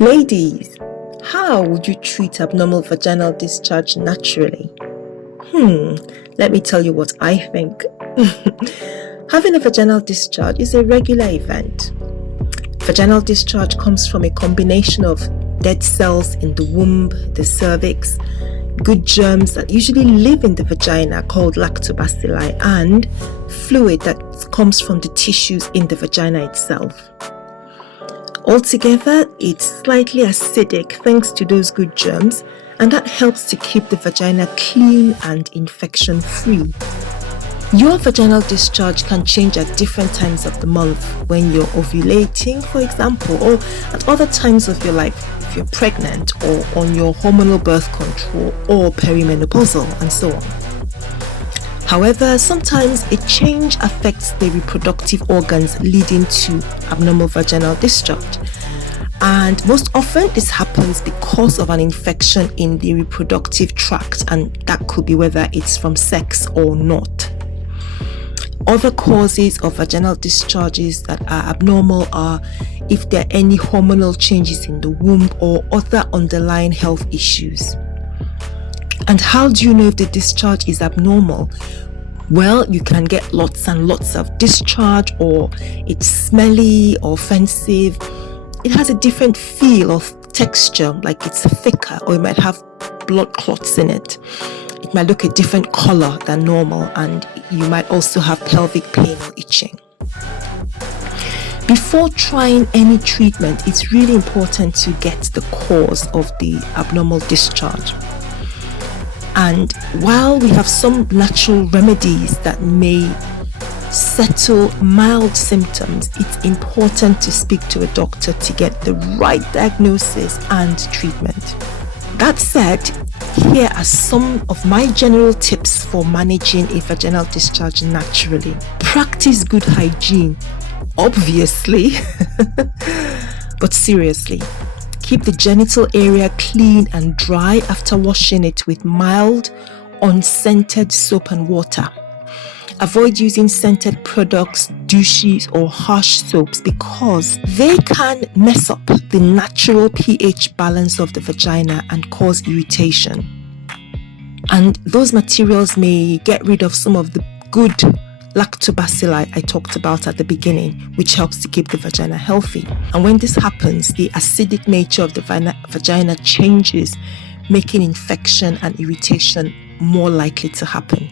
Ladies, how would you treat abnormal vaginal discharge naturally? Let me tell you what I think. Having a vaginal discharge is a regular event. Vaginal discharge comes from a combination of dead cells in the womb, the cervix, good germs that usually live in the vagina called lactobacilli, and fluid that comes from the tissues in the vagina itself. Altogether, it's slightly acidic thanks to those good germs, and that helps to keep the vagina clean and infection-free. Your vaginal discharge can change at different times of the month, when you're ovulating, for example, or at other times of your life if you're pregnant, or on your hormonal birth control, or perimenopausal, and so on. However, sometimes a change affects the reproductive organs leading to abnormal vaginal discharge. And most often this happens because of an infection in the reproductive tract, and that could be whether it's from sex or not. Other causes of vaginal discharges that are abnormal are if there are any hormonal changes in the womb or other underlying health issues. And how do you know if the discharge is abnormal? Well, you can get lots and lots of discharge, or it's smelly or offensive. It has a different feel or texture, like it's thicker, or it might have blood clots in it. It might look a different color than normal, and you might also have pelvic pain or itching. Before trying any treatment, it's really important to get the cause of the abnormal discharge. And while we have some natural remedies that may settle mild symptoms, it's important to speak to a doctor to get the right diagnosis and treatment. That said, here are some of my general tips for managing a vaginal discharge naturally. Practice good hygiene, obviously, but seriously. Keep the genital area clean and dry after washing it with mild, unscented soap and water. Avoid using scented products, douches, or harsh soaps because they can mess up the natural pH balance of the vagina and cause irritation. And those materials may get rid of some of the good lactobacilli I talked about at the beginning, which helps to keep the vagina healthy. And when this happens, the acidic nature of the vagina changes, making infection and irritation more likely to happen.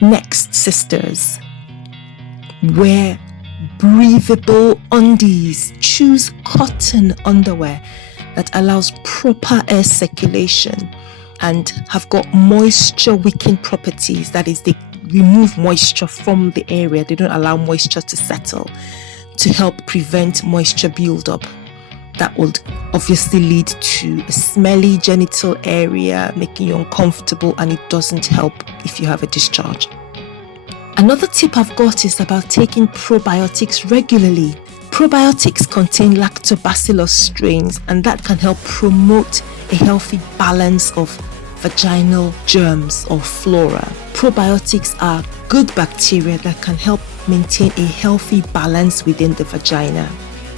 Next, sisters, wear breathable undies. Choose cotton underwear that allows proper air circulation and have got moisture wicking properties. That is, they remove moisture from the area. They don't allow moisture to settle, to help prevent moisture buildup. That would obviously lead to a smelly genital area, making you uncomfortable, and it doesn't help if you have a discharge. Another tip I've got is about taking probiotics regularly. Probiotics contain lactobacillus strains, and that can help promote a healthy balance of vaginal germs or flora. Probiotics are good bacteria that can help maintain a healthy balance within the vagina.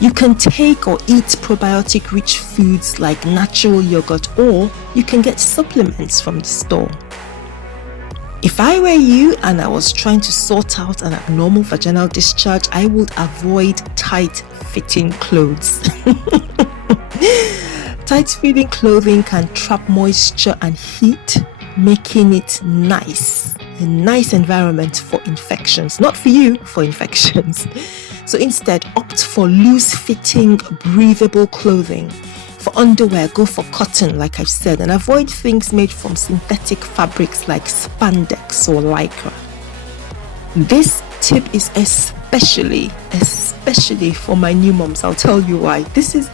You can take or eat probiotic-rich foods like natural yogurt, or you can get supplements from the store. If I were you and I was trying to sort out an abnormal vaginal discharge, I would avoid tight-fitting clothes. Tight-fitting clothing can trap moisture and heat, making it a nice environment for infections. Not for you, for infections. So instead, opt for loose-fitting, breathable clothing. For underwear, go for cotton, like I've said, and avoid things made from synthetic fabrics like spandex or lycra. This tip is especially for my new moms. I'll tell you why. This is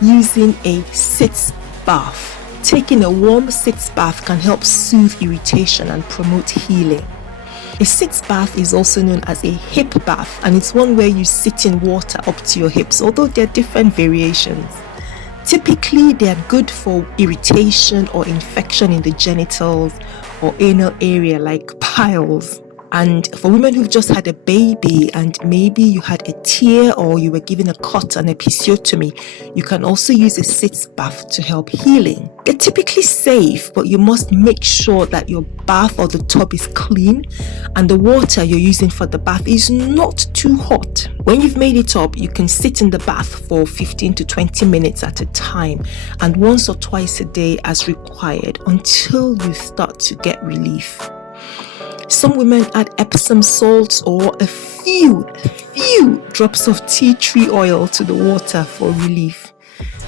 using a sitz bath. Taking a warm sitz bath can help soothe irritation and promote healing. A sitz bath is also known as a hip bath, and it's one where you sit in water up to your hips, although there are different variations. Typically, they are good for irritation or infection in the genitals or anal area like piles. And for women who've just had a baby and maybe you had a tear or you were given a cut, an episiotomy, you can also use a sitz bath to help healing. They're typically safe, but you must make sure that your bath or the tub is clean and the water you're using for the bath is not too hot. When you've made it up, you can sit in the bath for 15 to 20 minutes at a time and once or twice a day as required until you start to get relief. Some women add Epsom salts or a few drops of tea tree oil to the water for relief.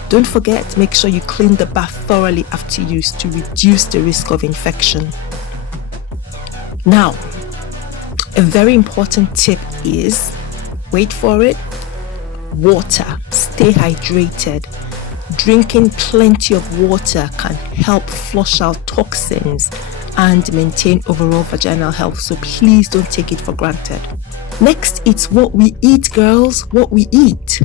Don't forget, make sure you clean the bath thoroughly after use to reduce the risk of infection. Now, a very important tip is, wait for it, water. Stay hydrated. Drinking plenty of water can help flush out toxins and maintain overall vaginal health, so please don't take it for granted. Next, it's what we eat, girls, what we eat.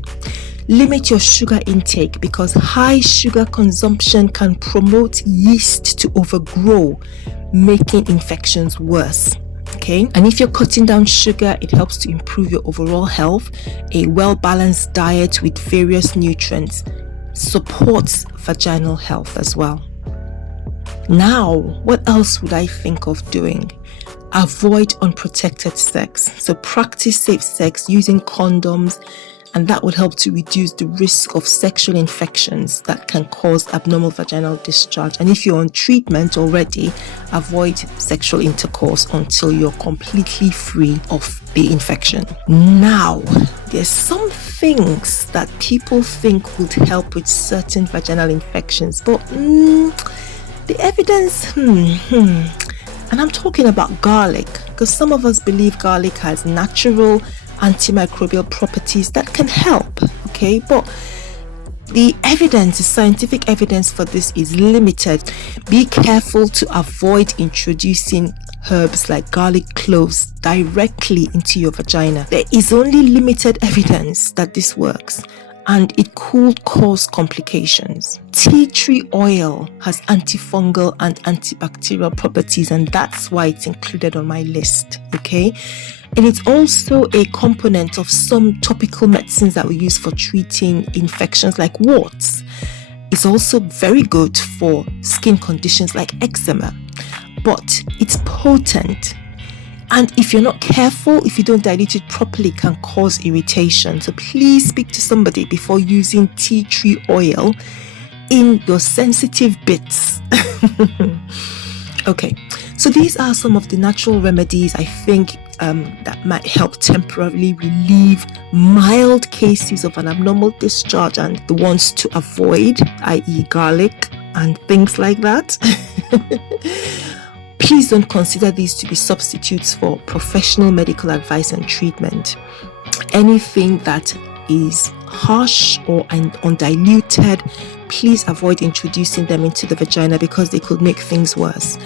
Limit your sugar intake because high sugar consumption can promote yeast to overgrow, making infections worse. Okay, and if you're cutting down sugar, it helps to improve your overall health. A well-balanced diet with various nutrients supports vaginal health as well. Now, what else would I think of doing? Avoid unprotected sex. So practice safe sex using condoms, and that would help to reduce the risk of sexual infections that can cause abnormal vaginal discharge. And if you're on treatment already, avoid sexual intercourse until you're completely free of the infection. Now, there's some things that people think would help with certain vaginal infections, but the evidence, and I'm talking about garlic, because some of us believe garlic has natural antimicrobial properties that can help, okay? But the evidence, the scientific evidence for this is limited. Be careful to avoid introducing herbs like garlic cloves directly into your vagina. There is only limited evidence that this works, and it could cause complications. Tea tree oil has antifungal and antibacterial properties, and that's why it's included on my list, okay? And it's also a component of some topical medicines that we use for treating infections like warts. It's also very good for skin conditions like eczema, but it's potent. And if you're not careful, if you don't dilute it properly, it can cause irritation. So please speak to somebody before using tea tree oil in your sensitive bits. Okay, so these are some of the natural remedies I think that might help temporarily relieve mild cases of an abnormal discharge and the ones to avoid, i.e. garlic and things like that. Please don't consider these to be substitutes for professional medical advice and treatment. Anything that is harsh or undiluted, please avoid introducing them into the vagina because they could make things worse.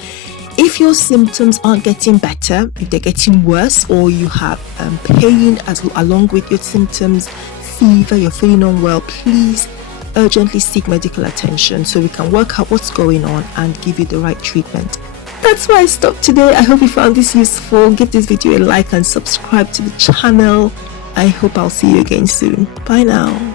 If your symptoms aren't getting better, if they're getting worse, or you have pain along with your symptoms, fever, you're feeling unwell, please urgently seek medical attention so we can work out what's going on and give you the right treatment. That's where I stopped today. I hope you found this useful. Give this video a like and subscribe to the channel. I hope I'll see you again soon. Bye now.